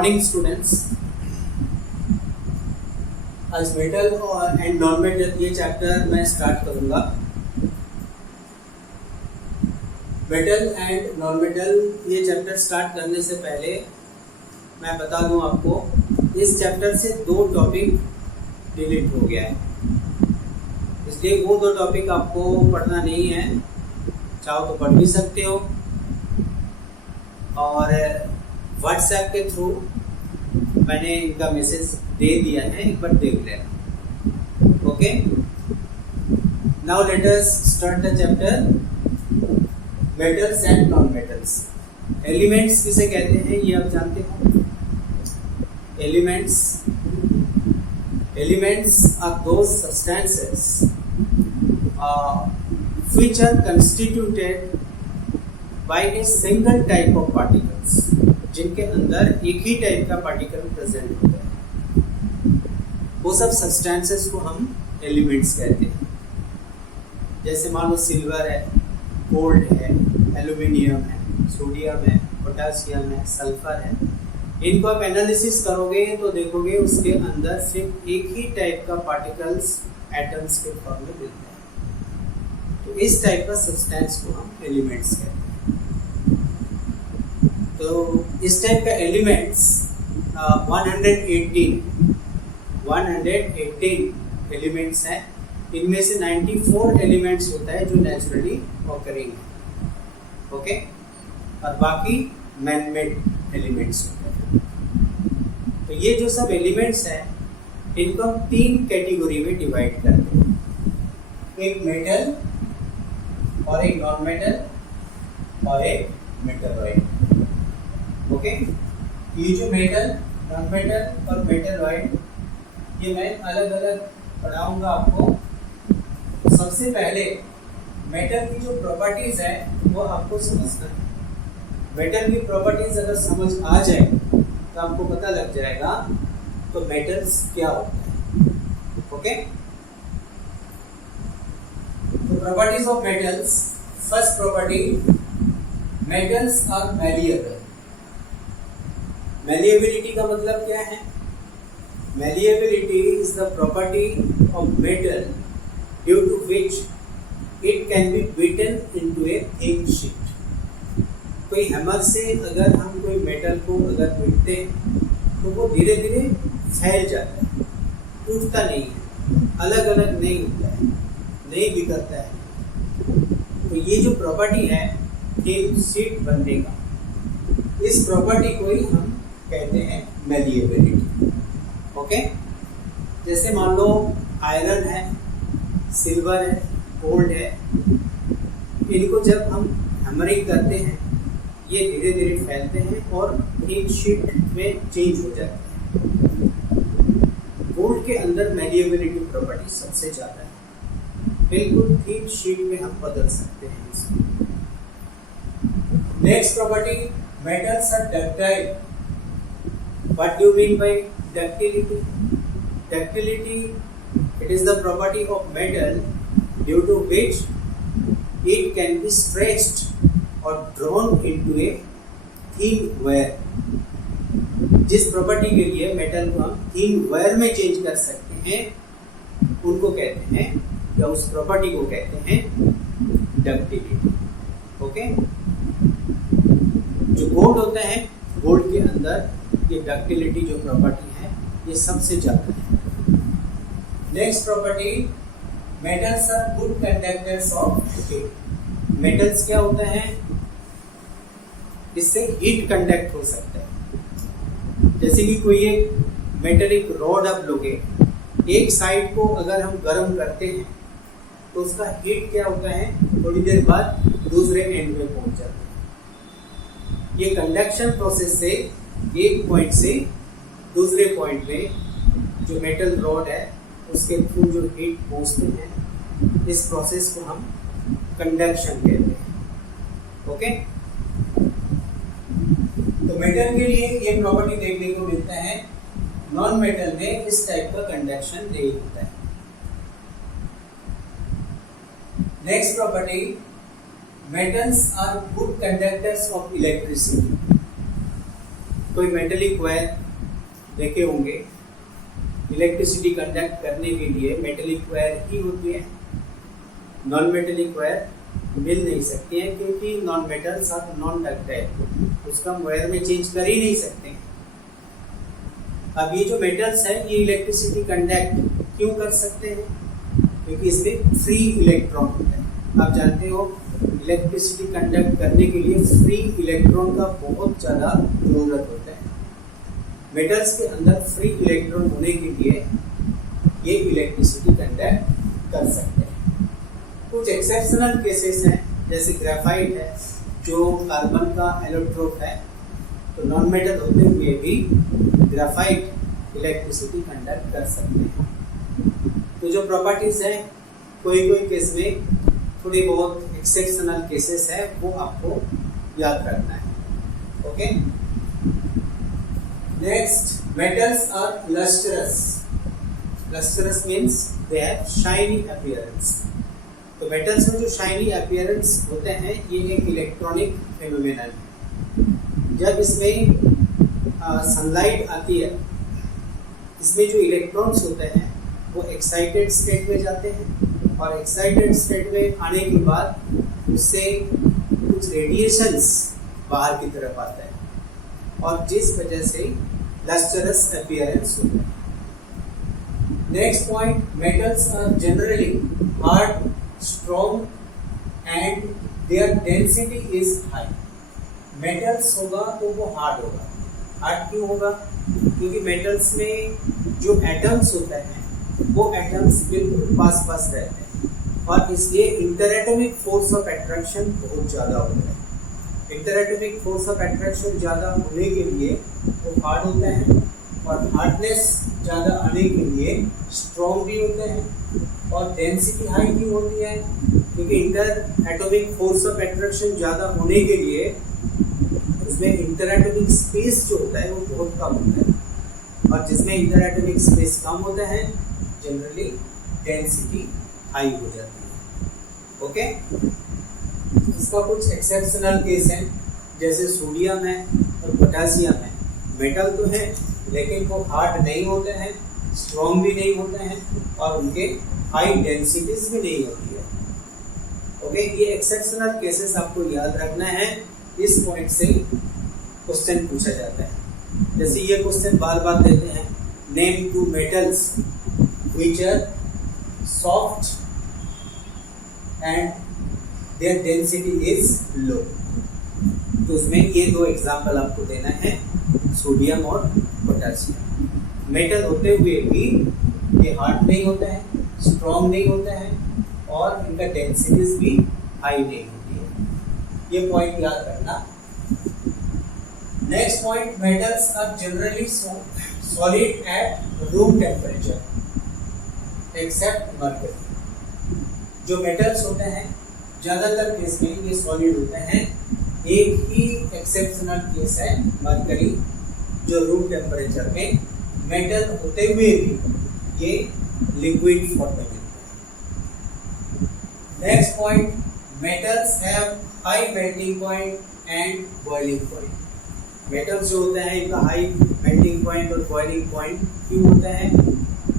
Morning students. आज metal and non metal ये chapter मैं स्टार्ट करूंगा। मेटल एंड नॉन मेटल ये चैप्टर स्टार्ट करने से पहले मैं बता दूं आपको, इस चैप्टर से 2 टॉपिक डिलीट हो गया है, इसलिए वो 2 टॉपिक आपको पढ़ना नहीं है। चाहो तो पढ़ भी सकते हो, और व्हाट्सएप के थ्रू मैंने इनका मैसेज दे दिया है, एक बार देख लेना। Okay, now let us start the chapter metals and non metals. Elements किसे कहते हैं ये आप जानते हो। Elements are those substances which are constituted by a single type of particles, जिनके अंदर एक ही टाइप का पार्टिकल प्रेजेंट होता है, वो सब सब्सटेंसेस को हम एलिमेंट्स कहते हैं। जैसे मान लो सिल्वर है, गोल्ड है, एल्यूमिनियम है, सोडियम है, पोटासियम है, सल्फर है। इनको आप एनालिसिस करोगे तो देखोगे उसके अंदर सिर्फ एक ही टाइप का पार्टिकल्स एटम्स के फॉर्म में मिलते हैं। तो इस टाइप का सब्सटेंस को हम एलिमेंट्स कहते हैं। तो इस टाइप का एलिमेंट्स 118 एलिमेंट्स हैं। इनमें से 94 एलिमेंट्स होता है जो नेचुरली ऑकरिंग है, ओके, और बाकी मैन मेड एलिमेंट्स होते हैं। तो ये जो सब एलिमेंट्स हैं इनको हम 3 कैटेगरी में डिवाइड करते हैं, एक मेटल और एक नॉन मेटल और एक मेटलॉइड। ओके, ये जो मेटल, नॉन मेटल और मेटलॉइड ये मैं अलग अलग पढ़ाऊंगा आपको। सबसे पहले मेटल की जो प्रॉपर्टीज है वो आपको समझना है। मेटल की प्रॉपर्टीज अगर समझ आ जाए तो आपको पता लग जाएगा तो मेटल्स क्या होता है। ओके, तो properties of metals, first property, metals are malleable. Malleability का मतलब क्या है? Malleability is the property of metal due to which it can be beaten into a thin sheet. कोई हैमर से अगर हम कोई मेटल को अगर पीटते हैं तो वो धीरे धीरे फैल जाता है, टूटता नहीं है, अलग अलग नहीं होता है, नहीं बिखरता है। तो ये जो प्रॉपर्टी है थिन शीट बनने का, इस प्रॉपर्टी को ही हम कहते हैं मैलिएबिलिटी। ओके, जैसे मान लो आयरन है, सिल्वर है, गोल्ड है, इनको जब हम हैमरिंग करते हैं ये धीरे धीरे फैलते हैं और थिन शीट में चेंज हो जाते हैं। गोल्ड के अंदर मैलिएबिलिटी प्रॉपर्टी सबसे ज़्यादा है, बिल्कुल थिन शीट में हम बदल सकते हैं इसको। Next property, metals are ductile. What do you mean by ductility? Ductility, it is the property of metal due to which it can be stretched और drawn into a thin wire. जिस property के लिए metal को हम thin wire में change कर सकते हैं उनको कहते हैं, या उस प्रॉपर्टी को कहते हैं डक्टिलिटी। ओके, जो गोल्ड होता है, गोल्ड के अंदर ये डक्टिलिटी जो प्रॉपर्टी है ये सबसे ज्यादा है। Next property, metals are good conductors of heat. Metals क्या होता है, इससे हीट कंडक्ट हो सकता है। जैसे कि कोई एक मेटेलिक रॉड आप लोगे, एक साइड को अगर हम गर्म करते हैं तो उसका हीट क्या होता है, थोड़ी देर बाद दूसरे एंड में पहुंच जाता है। ये कंडक्शन प्रोसेस से एक पॉइंट से दूसरे पॉइंट में जो मेटल रॉड है उसके थ्रू जो हीट पहुंचते हैं, इस प्रोसेस को हम कंडक्शन कहते हैं। ओके, तो मेटल के लिए ये प्रॉपर्टी देखने को मिलता है, नॉन मेटल में इस टाइप का कंडक्शन नहीं होता है। Next property, metals are good conductors of electricity. कोई मेटेलिक वायर देखे होंगे, इलेक्ट्रिसिटी कंडक्ट करने के लिए मेटेलिक वायर ही होती है, नॉन मेटेलिक वायर मिल नहीं सकती है क्योंकि non metals are non ductile, उसका हम वायर में चेंज कर ही नहीं सकते। अब ये जो मेटल्स है ये इलेक्ट्रिसिटी कंडक्ट क्यों कर सकते हैं? क्योंकि इसमें फ्री इलेक्ट्रॉन होता है। आप जानते हो इलेक्ट्रिसिटी कंडक्ट करने के लिए फ्री इलेक्ट्रॉन का बहुत ज़्यादा जरूरत होता है। मेटल्स के अंदर फ्री इलेक्ट्रॉन होने के लिए ये इलेक्ट्रिसिटी कंडक्ट कर सकते हैं। कुछ एक्सेप्शनल केसेस हैं, जैसे ग्रेफाइट है जो कार्बन का एलोट्रोप है, तो नॉन मेटल होते हुए भी ग्रेफाइट इलेक्ट्रिसिटी कंडक्ट कर सकते हैं। तो जो प्रॉपर्टीज हैं कोई केस में थोड़ी बहुत एक्सेप्शनल केसेस है, वो आपको याद रखना है। Okay, next, metals are lustrous. Lustrous means they have shiny appearance. तो मेटल्स में जो शाइनी अपीयरेंस होते हैं ये एक इलेक्ट्रॉनिक फेनोमेनन है। जब इसमें सनलाइट आती है, इसमें जो इलेक्ट्रॉन्स होते हैं वो एक्साइटेड स्टेट में जाते हैं और एक्साइटेड स्टेट में आने के बाद उससे कुछ रेडिएशंस बाहर की तरफ आता है और जिस वजह से लस्ट्रस अपीयरेंस होता है। Next point, metals are generally hard, strong and their density is high. Metals होगा तो वो हार्ड होगा। हार्ड क्यों होगा? क्योंकि मेटल्स में जो एटम्स होते हैं वो एटम्स बिल्कुल पास रहते हैं और इसलिए इंटरएटॉमिक फोर्स ऑफ अट्रैक्शन बहुत ज़्यादा होता है। इंटरएटॉमिक फोर्स ऑफ अट्रैक्शन ज़्यादा होने के लिए वो हार्ड होते हैं और हार्डनेस ज़्यादा आने के लिए स्ट्रॉन्ग भी होते हैं और डेंसिटी हाई भी होती है, क्योंकि inter atomic force of attraction ज़्यादा होने के लिए उसमें इंटर एटॉमिक स्पेस जो होता है वो बहुत कम होता है और जिसमें इंटर एटॉमिक स्पेस कम होता है जनरली डेंसिटी हाई हो जाती है। ओके, इसका कुछ एक्सेप्शनल केस हैं, जैसे सोडियम है और पोटेशियम है। मेटल तो है लेकिन वो हार्ड नहीं होते हैं, स्ट्रॉन्ग भी नहीं होते हैं और उनके हाई डेंसिटीज भी नहीं होती है। ओके, ये एक्सेप्शनल केसेस आपको याद रखना है। इस पॉइंट से क्वेश्चन पूछा जाता है। जैसे ये क्वेश्चन बार देते हैं, name two metals which are soft and their density is low। तो उसमें ये दो एग्जाम्पल आपको देना है, सोडियम और पोटेशियम। मेटल होते हुए भी ये हार्ड नहीं होते हैं, स्ट्रॉन्ग नहीं होते हैं और इनका डेंसिटीज भी हाई नहीं होती है। ये पॉइंट याद रखना। Next point, metals are generally solid at room temperature except mercury. जो मेटल्स होते हैं ज़्यादातर केस में ये सॉलिड होते हैं। एक ही एक्सेप्शनल केस है मर्करी, जो रूम टेम्परेचर में मेटल होते हुए भी ये लिक्विड फॉर्म में मिलता है। Next point, metals have high melting point and boiling point. Metals जो होते हैं इनका हाई मेल्टिंग पॉइंट और बॉइलिंग पॉइंट क्यों होता है?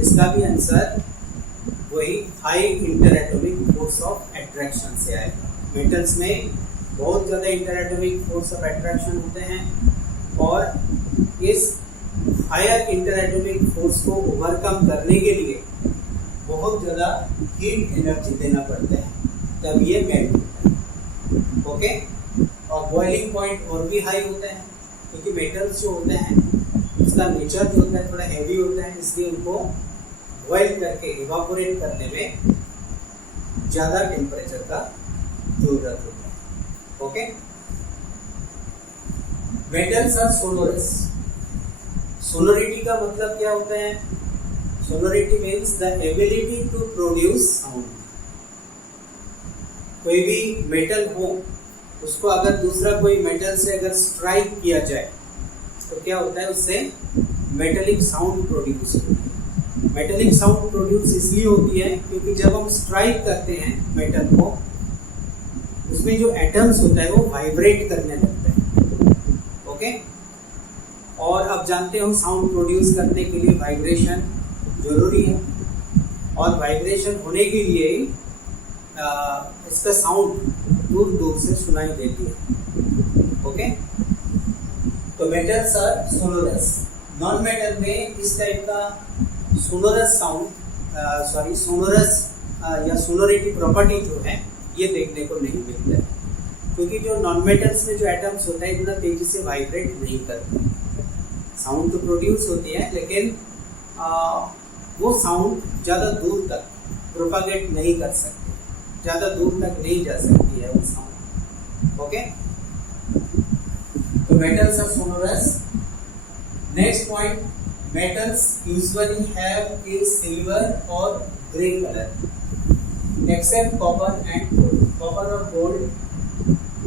इसका भी आंसर वही high inter atomic force of attraction से आएगा। मेटल्स में बहुत ज़्यादा inter atomic force of attraction होते हैं और इस हायर इंटर एटॉमिक फोर्स को ओवरकम करने के लिए बहुत ज़्यादा हीट एनर्जी देना पड़ता है, तब ये मेल्ट होता है। ओके, और बॉइलिंग पॉइंट और भी हाई होता है क्योंकि मेटल्स जो होते हैं उसका नेचर जो होता है थोड़ा हैवी होता है, इसलिए उनको बॉइल करके इवापोरेट करने में ज़्यादा टेम्परेचर का जरूरत होता है। Okay, metals are sonorous. Sonority का मतलब क्या होता है? Sonority means the ability to produce sound. कोई भी मेटल हो उसको अगर दूसरा कोई मेटल से अगर स्ट्राइक किया जाए तो क्या होता है, उससे मेटेलिक साउंड प्रोड्यूस होता है। मेटेलिक साउंड प्रोड्यूस इसलिए होती है क्योंकि जब हम स्ट्राइक करते हैं मेटल को, उसमें जो एटम्स होता है वो वाइब्रेट करने लगते हैं। ओके, और अब जानते हो साउंड प्रोड्यूस करने के लिए वाइब्रेशन जरूरी है, और वाइब्रेशन होने के लिए इसका साउंड दूर दूर से सुनाई देती है। ओके, तो metals are sonorous. Non metal में इस टाइप का सोनोरस साउंड सोनोरस या सोनोरिटी प्रॉपर्टी जो है ये देखने को नहीं मिलता है, क्योंकि जो नॉन मेटल्स में जो एटम्स होता है इतना तेजी से वाइब्रेट नहीं करते। साउंड तो प्रोड्यूस होती है लेकिन वो साउंड ज़्यादा दूर तक प्रोपागेट नहीं कर सकते, ज़्यादा दूर तक नहीं जा सकती है वो साउंड। ओके, तो metals are sonorous. Next point, metals usually have a silver और grey colour except copper and gold. Copper और गोल्ड,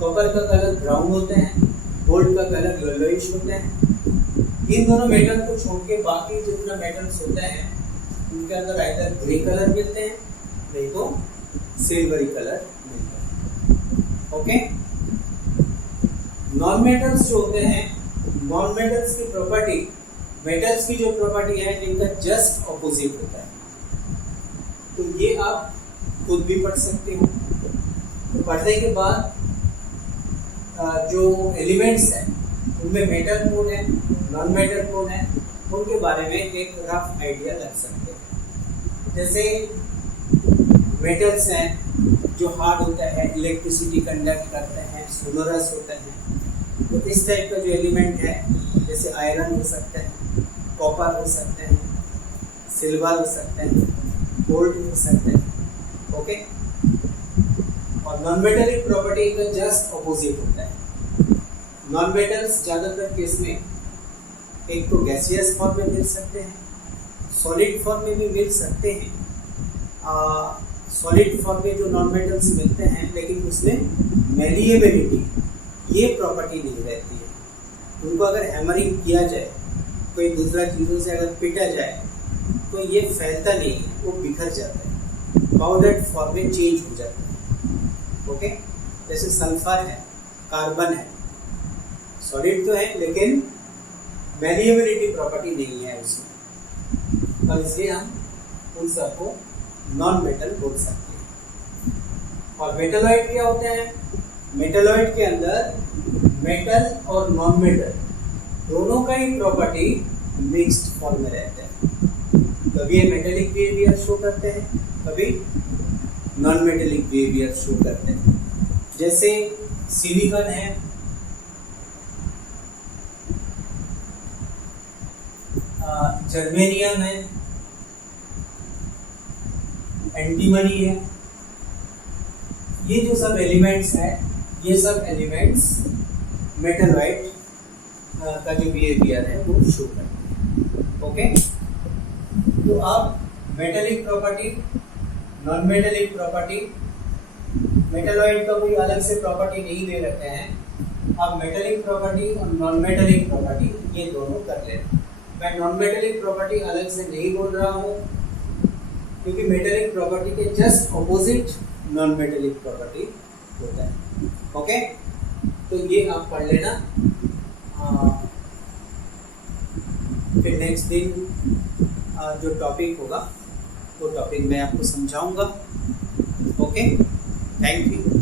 कॉपर का कलर ब्राउन होता है, गोल्ड का कलर येलोइश होता है। इन दोनों मेटल को छोड़ के बाकी जितना मेटल्स होते हैं उनके अंदर आइदर ग्रे कलर मिलते हैं नहीं तो सिल्वरी कलर मिलता है। ओके, नॉन मेटल्स जो होते हैं, नॉन मेटल्स की प्रॉपर्टी मेटल्स की जो प्रॉपर्टी है इनका जस्ट ऑपोजिट होता है। तो ये आप खुद भी पढ़ सकते हो। तो पढ़ने के बाद जो एलिमेंट्स हैं उनमें मेटल कौन है, नॉन मेटल कौन है, उनके बारे में एक रफ आइडिया लग सकते हैं। जैसे मेटल्स हैं जो हार्ड होता है, इलेक्ट्रिसिटी कंडक्ट करते हैं, सोनोरस होते हैं। तो इस टाइप का जो एलिमेंट है जैसे आयरन हो सकता है, कॉपर हो सकते हैं, सिल्वर हो सकते हैं, गोल्ड हो सकते हैं। ओके, और नॉन मेटेलिक प्रॉपर्टी का जस्ट ऑपोजिट होता है। नॉन मेटल्स ज़्यादातर केस में एक तो गैसियस फॉर्म में मिल सकते हैं, सॉलिड फॉर्म में भी मिल सकते हैं। सॉलिड फॉर्म में जो नॉन मेटल्स मिलते हैं लेकिन उसमें मेलिएबिलिटी ये प्रॉपर्टी नहीं रहती है। उनको अगर हैमरिंग किया जाए, कोई दूसरा चीज़ों से अगर पीटा जाए तो ये फैलता नहीं है, वो बिखर जाता है, पाउडर्ड फॉर्म में चेंज हो जाता है। ओके, जैसे सल्फर है, कार्बन है, सॉलिड तो है लेकिन मेलिएबिलिटी प्रॉपर्टी नहीं है उसमें, तो इसलिए हम उन सबको नॉन मेटल बोल सकते हैं। और मेटलॉइड क्या होते हैं? मेटलॉइड के अंदर मेटल और नॉन मेटल दोनों का ही प्रॉपर्टी मिक्स्ड फॉर्म में रहते हैं। कभी ये मेटेलिक बिहेवियर शो करते हैं, कभी नॉन मेटेलिक बिहेवियर शो करते हैं। जैसे सिलिकॉन है, जर्मेनियम है, एंटीमनी है, ये जो सब एलिमेंट्स हैं ये सब एलिमेंट्स मेटलॉइड का जो बिहेवियर है वो शो करते हैं। ओके, तो अब metallic property, non metallic property, metalloid का कोई अलग से प्रॉपर्टी नहीं दे रखे हैं। अब मेटेलिक प्रॉपर्टी और नॉन मेटेलिक प्रॉपर्टी ये दोनों कर लेते हैं। मैं नॉन मेटेलिक प्रॉपर्टी अलग से नहीं बोल रहा हूँ क्योंकि मेटेलिक प्रॉपर्टी के just opposite non metallic property होता है। ओके, तो ये आप पढ़ लेना। फिर नेक्स्ट दिन जो टॉपिक होगा वो टॉपिक मैं आपको समझाऊंगा। Okay, thank you.